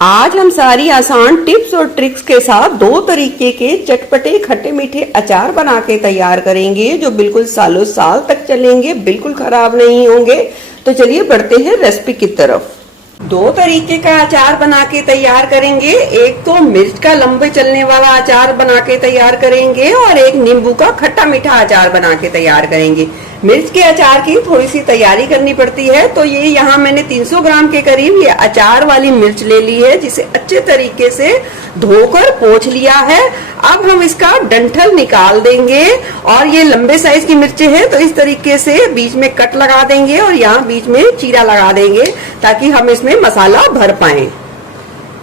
आज हम सारी आसान टिप्स और ट्रिक्स के साथ 2 तरीके के चटपटे खट्टे मीठे अचार बना के तैयार करेंगे जो बिल्कुल सालों साल तक चलेंगे, बिल्कुल खराब नहीं होंगे। तो चलिए बढ़ते हैं रेसिपी की तरफ। 2 तरीके का अचार बना के तैयार करेंगे। एक तो मिर्च का लंबे चलने वाला अचार बना के तैयार करेंगे और एक नींबू का खट्टा मीठा अचार बना के तैयार करेंगे। मिर्च के अचार की थोड़ी सी तैयारी करनी पड़ती है, तो ये यहाँ मैंने 300 ग्राम के करीब ये अचार वाली मिर्च ले ली है, जिसे अच्छे तरीके से धोकर पोंछ लिया है। अब हम इसका डंठल निकाल देंगे और ये लंबे साइज की मिर्चें हैं, तो इस तरीके से बीच में कट लगा देंगे और यहाँ बीच में चीरा लगा देंगे ताकि हम इसमें मसाला भर पाए।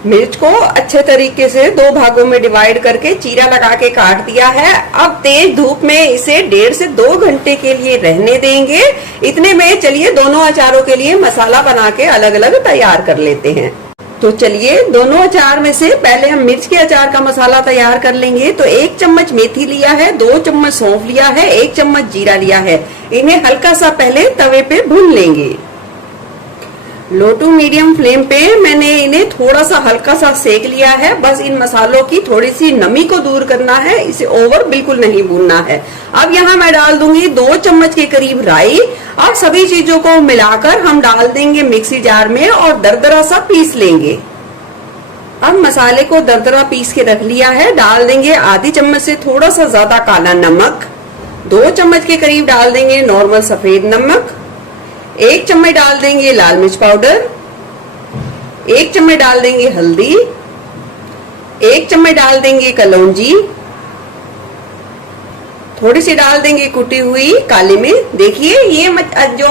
मिर्च को अच्छे तरीके से 2 भागों में डिवाइड करके चीरा लगा के काट दिया है। अब तेज धूप में इसे 1.5 से 2 घंटे के लिए रहने देंगे। इतने में चलिए दोनों अचारों के लिए मसाला बना के अलग अलग तैयार कर लेते हैं। तो चलिए दोनों अचार में से पहले हम मिर्च के अचार का मसाला तैयार कर लेंगे। तो 1 चम्मच मेथी लिया है, 2 चम्मच सौंफ लिया है, 1 चम्मच जीरा लिया है। इन्हें हल्का सा पहले तवे पे भून लेंगे। लो टू मीडियम फ्लेम पे मैंने इन्हें थोड़ा सा हल्का सा सेक लिया है। बस इन मसालों की थोड़ी सी नमी को दूर करना है, इसे ओवर बिल्कुल नहीं भूनना है। अब यहाँ मैं डाल दूंगी 2 चम्मच के करीब राई और सभी चीजों को मिलाकर हम डाल देंगे मिक्सी जार में और दरदरा सा पीस लेंगे। अब मसाले को दरदरा पीस के रख लिया है। डाल देंगे आधी चम्मच से थोड़ा सा ज्यादा काला नमक, 2 चम्मच के करीब डाल देंगे नॉर्मल सफेद नमक, 1 चम्मच डाल देंगे लाल मिर्च पाउडर, 1 चम्मच डाल देंगे हल्दी, 1 चम्मच डाल देंगे कलौंजी, थोड़ी सी डाल देंगे कुटी हुई काली मिर्च। देखिए ये जो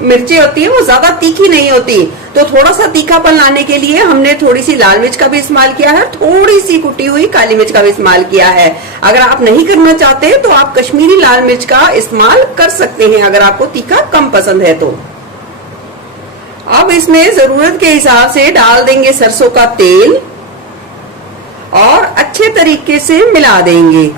मिर्चें होती है वो ज्यादा तीखी नहीं होती, तो थोड़ा सा तीखापन लाने के लिए हमने थोड़ी सी लाल मिर्च का भी इस्तेमाल किया है, थोड़ी सी कुटी हुई काली मिर्च का भी इस्तेमाल किया है। अगर आप नहीं करना चाहते तो आप कश्मीरी लाल मिर्च का इस्तेमाल कर सकते हैं, अगर आपको तीखा कम पसंद है तो। अब इसमें जरूरत के हिसाब से डाल देंगे सरसों का तेल और अच्छे तरीके से मिला देंगे।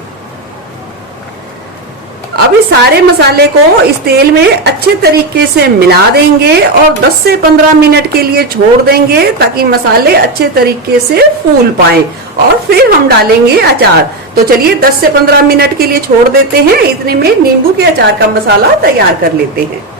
अब इस सारे मसाले को इस तेल में अच्छे तरीके से मिला देंगे और 10 से 15 मिनट के लिए छोड़ देंगे ताकि मसाले अच्छे तरीके से फूल पाए और फिर हम डालेंगे अचार। तो चलिए 10 से 15 मिनट के लिए छोड़ देते हैं। इतने में नींबू के अचार का मसाला तैयार कर लेते हैं।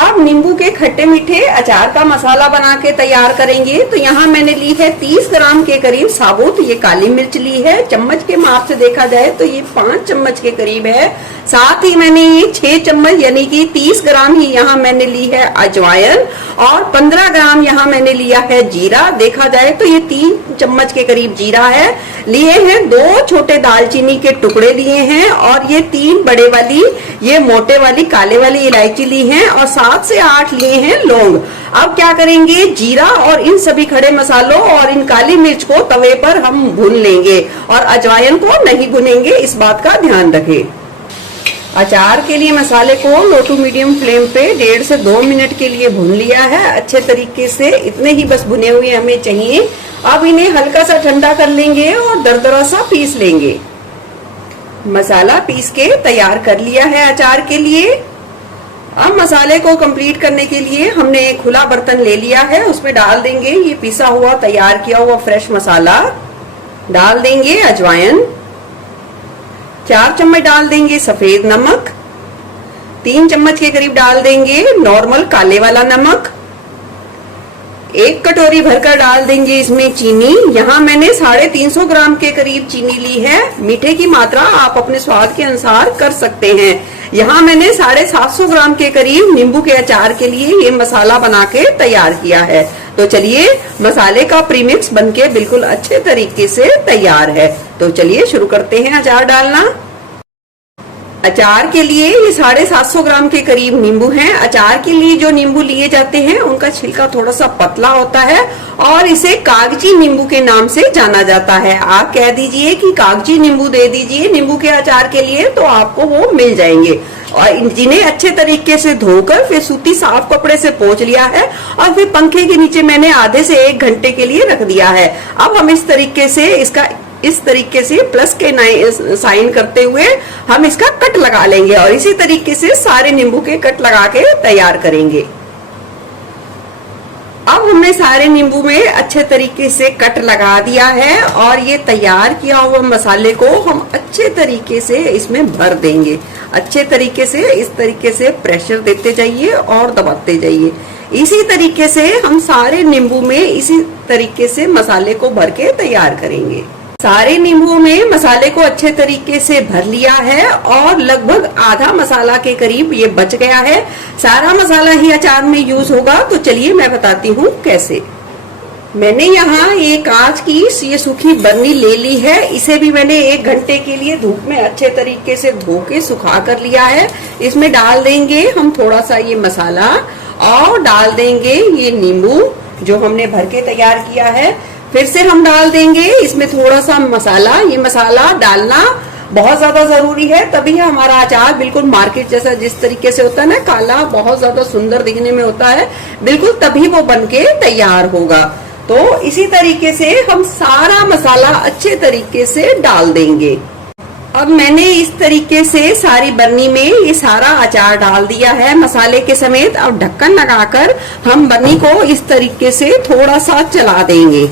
अब नींबू के खट्टे मीठे अचार का मसाला बना के तैयार करेंगे। तो यहाँ मैंने ली है 30 ग्राम के करीब साबुत ये काली मिर्च ली है। चम्मच के माप से देखा जाए तो ये 5 चम्मच के करीब है। साथ ही मैंने ये 6 चम्मच यानी कि 30 ग्राम ही यहाँ मैंने ली है अजवाइन और 15 ग्राम यहाँ मैंने लिया है जीरा। देखा जाए तो ये 3 चम्मच के करीब जीरा है। लिए हैं 2 छोटे दालचीनी के टुकड़े लिए हैं और ये 3 बड़े वाली ये मोटे वाली काले वाली इलायची ली है और 7 से 8 लिए हैं लौंग। अब क्या करेंगे, जीरा और इन सभी खड़े मसालों और इन काली मिर्च को तवे पर हम भून लेंगे और अजवाइन को नहीं भुनेंगे, इस बात का ध्यान रखें। अचार के लिए मसाले को लो टू मीडियम फ्लेम पे 1.5 से 2 मिनट के लिए भून लिया है अच्छे तरीके से। इतने ही बस भुने हुए हमें चाहिए। अब इन्हें हल्का सा ठंडा कर लेंगे और दरदरा सा पीस लेंगे। मसाला पीस के तैयार कर लिया है अचार के लिए। अब मसाले को कंप्लीट करने के लिए हमने एक खुला बर्तन ले लिया है, उसमें डाल देंगे ये पिसा हुआ तैयार किया हुआ फ्रेश मसाला, डाल देंगे अजवाइन, 4 चम्मच डाल देंगे सफेद नमक, 3 चम्मच के करीब डाल देंगे नॉर्मल काले वाला नमक, 1 कटोरी भरकर डाल देंगे इसमें चीनी। यहाँ मैंने 350 ग्राम के करीब चीनी ली है। मीठे की मात्रा आप अपने स्वाद के अनुसार कर सकते हैं। यहाँ मैंने 750 ग्राम के करीब नींबू के अचार के लिए ये मसाला बना के तैयार किया है। तो चलिए मसाले का प्रीमिक्स बनके बिल्कुल अच्छे तरीके से तैयार है। तो चलिए शुरू करते हैं अचार डालना। अचार के लिए ये 750 ग्राम के करीब नींबू हैं। अचार के लिए जो नींबू लिए जाते हैं उनका छिलका थोड़ा सा पतला होता है और इसे कागजी नींबू के नाम से जाना जाता है। आप कह दीजिए कि कागजी नींबू दे दीजिए नींबू के अचार के लिए, तो आपको वो मिल जाएंगे। और जिन्हें अच्छे तरीके से धोकर फिर सूती साफ कपड़े से पोंछ लिया है और फिर पंखे के नीचे मैंने आधे से 1 घंटे के लिए रख दिया है। अब हम इस तरीके से प्लस के साइन करते हुए हम इसका कट लगा लेंगे और इसी तरीके से सारे नींबू के कट लगा के तैयार करेंगे। अब अब हमने सारे नींबू में अच्छे तरीके से कट लगा दिया है और ये तैयार किया हुआ मसाले को हम अच्छे तरीके से इसमें भर देंगे। अच्छे तरीके से इस तरीके से प्रेशर देते जाइए और दबाते जाइए। इसी तरीके से हम सारे नींबू में इसी तरीके से मसाले को भर के तैयार करेंगे। सारे नींबुओं में मसाले को अच्छे तरीके से भर लिया है और लगभग आधा मसाला के करीब ये बच गया है। सारा मसाला ही अचार में यूज होगा, तो चलिए मैं बताती हूँ कैसे। मैंने यहाँ ये कांच की ये सूखी बर्नी ले ली है। इसे भी मैंने 1 घंटे के लिए धूप में अच्छे तरीके से धो के सुखा कर लिया है। इसमें डाल देंगे हम थोड़ा सा ये मसाला और डाल देंगे ये नींबू जो हमने भर के तैयार किया है। फिर से हम डाल देंगे इसमें थोड़ा सा मसाला। ये मसाला डालना बहुत ज्यादा जरूरी है, तभी हमारा अचार बिल्कुल मार्केट जैसा जिस तरीके से होता है ना, काला बहुत ज्यादा सुंदर दिखने में होता है, बिल्कुल तभी वो बनके तैयार होगा। तो इसी तरीके से हम सारा मसाला अच्छे तरीके से डाल देंगे। अब मैंने इस तरीके से सारी बर्नी में ये सारा अचार डाल दिया है मसाले के समेत। अब ढक्कन लगाकर हम बर्नी को इस तरीके से थोड़ा सा चला देंगे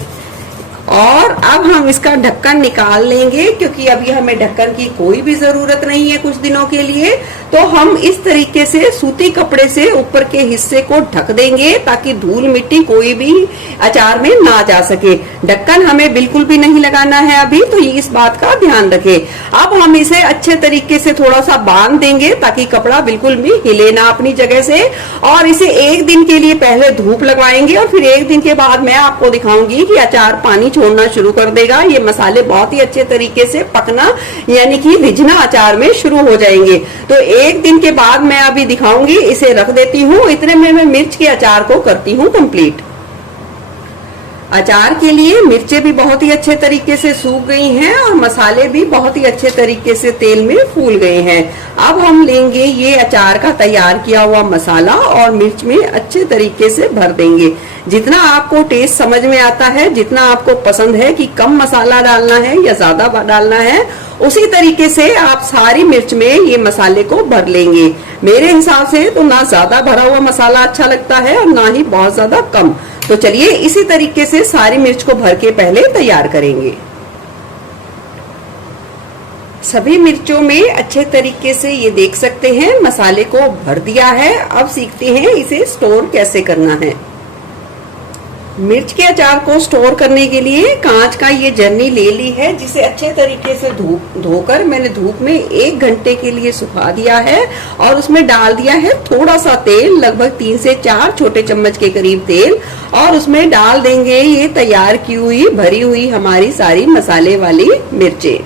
और अब हम इसका ढक्कन निकाल लेंगे, क्योंकि अभी हमें ढक्कन की कोई भी जरूरत नहीं है कुछ दिनों के लिए। तो हम इस तरीके से सूती कपड़े से ऊपर के हिस्से को ढक देंगे ताकि धूल मिट्टी कोई भी अचार में ना जा सके। ढक्कन हमें बिल्कुल भी नहीं लगाना है अभी, तो ये इस बात का ध्यान रखें। अब हम इसे अच्छे तरीके से थोड़ा सा बांध देंगे ताकि कपड़ा बिल्कुल भी हिले ना अपनी जगह से, और इसे 1 दिन के लिए पहले धूप लगवाएंगे और फिर 1 दिन के बाद मैं आपको दिखाऊंगी कि अचार पानी छोड़ना शुरू कर देगा। ये मसाले बहुत ही अच्छे तरीके से पकना यानी कि रिझना अचार में शुरू हो जाएंगे। तो 1 दिन के बाद मैं अभी दिखाऊंगी। इसे रख देती हूँ। इतने में मैं मिर्च के अचार को करती हूँ कंप्लीट। अचार के लिए मिर्चें भी बहुत ही अच्छे तरीके से सूख गई हैं और मसाले भी बहुत ही अच्छे तरीके से तेल में फूल गए हैं। अब हम लेंगे ये अचार का तैयार किया हुआ मसाला और मिर्च में अच्छे तरीके से भर देंगे। जितना आपको टेस्ट समझ में आता है, जितना आपको पसंद है कि कम मसाला डालना है या ज्यादा डालना है, उसी तरीके से आप सारी मिर्च में ये मसाले को भर लेंगे। मेरे हिसाब से तो ना ज्यादा भरा हुआ मसाला अच्छा लगता है और ना ही बहुत ज्यादा कम। तो चलिए इसी तरीके से सारी मिर्च को भर के पहले तैयार करेंगे। सभी मिर्चों में अच्छे तरीके से ये देख सकते हैं मसाले को भर दिया है। अब सीखते हैं इसे स्टोर कैसे करना है। मिर्च के अचार को स्टोर करने के लिए कांच का ये जर्नी ले ली है, जिसे अच्छे तरीके से धोकर मैंने धूप में 1 घंटे के लिए सुखा दिया है और उसमें डाल दिया है थोड़ा सा तेल, लगभग 3 से 4 छोटे चम्मच के करीब तेल, और उसमें डाल देंगे ये तैयार की हुई भरी हुई हमारी सारी मसाले वाली मिर्चें।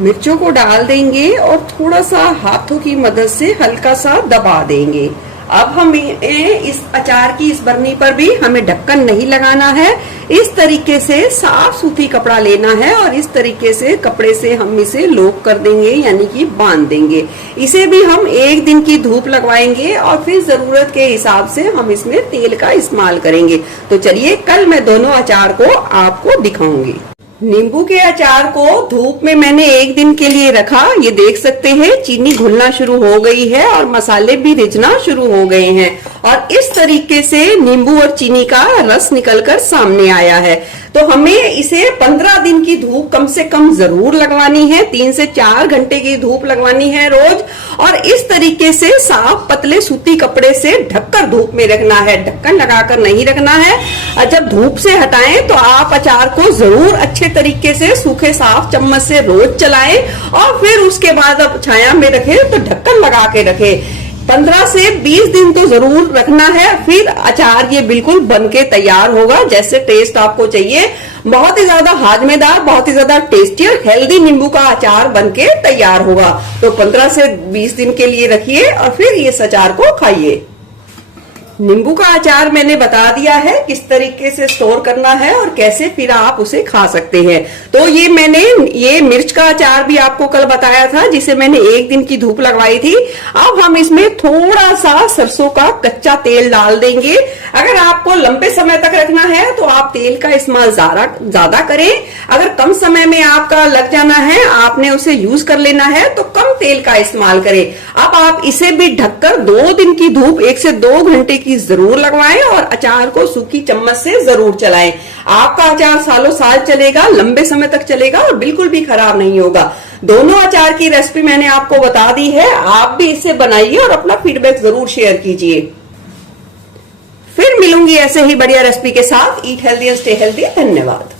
मिर्चों को डाल देंगे और थोड़ा सा हाथों की मदद से हल्का सा दबा देंगे। अब हम इस अचार की इस बर्नी पर भी हमें ढक्कन नहीं लगाना है। इस तरीके से साफ सूती कपड़ा लेना है और इस तरीके से कपड़े से हम इसे लॉक कर देंगे यानी कि बांध देंगे। इसे भी हम 1 दिन की धूप लगवाएंगे और फिर जरूरत के हिसाब से हम इसमें तेल का इस्तेमाल करेंगे। तो चलिए कल मैं दोनों अचार को आपको दिखाऊंगी। नींबू के अचार को धूप में मैंने 1 दिन के लिए रखा। ये देख सकते हैं चीनी घुलना शुरू हो गई है और मसाले भी रिझना शुरू हो गए हैं और इस तरीके से नींबू और चीनी का रस निकलकर सामने आया है। तो हमें इसे 15 दिन की धूप कम से कम जरूर लगवानी है। 3 से 4 घंटे की धूप लगवानी है रोज, और इस तरीके से साफ पतले सूती कपड़े से ढककर धूप में रखना है, ढक्कन लगाकर नहीं रखना है। और जब धूप से हटाएं तो आप अचार को जरूर अच्छे तरीके से सूखे साफ चम्मच से रोज चलाएं और फिर उसके बाद अब छाया में रखें तो ढक्कन लगा के रखें। 15 से 20 दिन तो जरूर रखना है, फिर अचार ये बिल्कुल बनके तैयार होगा जैसे टेस्ट आपको चाहिए। बहुत ही ज्यादा हाजमेदार, बहुत ही ज्यादा टेस्टी और हेल्दी नींबू का अचार बनके तैयार होगा। तो 15 से 20 दिन के लिए रखिए और फिर इस अचार को खाइए। नींबू का अचार मैंने बता दिया है किस तरीके से स्टोर करना है और कैसे फिर आप उसे खा सकते हैं। तो ये मैंने ये मिर्च का अचार भी आपको कल बताया था जिसे मैंने 1 दिन की धूप लगवाई थी। अब हम इसमें थोड़ा सा सरसों का कच्चा तेल डाल देंगे। अगर आपको लंबे समय तक रखना है तो आप तेल का इस्तेमाल ज्यादा करें। अगर कम समय में आपका लग जाना है, आपने उसे यूज कर लेना है, तो कम तेल का इस्तेमाल करें। अब आप इसे भी ढककर 2 दिन की धूप 1 से 2 घंटे की जरूर लगवाएं और अचार को सूखी चम्मच से जरूर चलाएं। आपका अचार सालों साल चलेगा, लंबे समय तक चलेगा और बिल्कुल भी खराब नहीं होगा। दोनों अचार की रेसिपी मैंने आपको बता दी है, आप भी इसे बनाइए और अपना फीडबैक जरूर शेयर कीजिए। फिर मिलूंगी ऐसे ही बढ़िया रेसिपी के साथ। Eat healthy and stay healthy. धन्यवाद।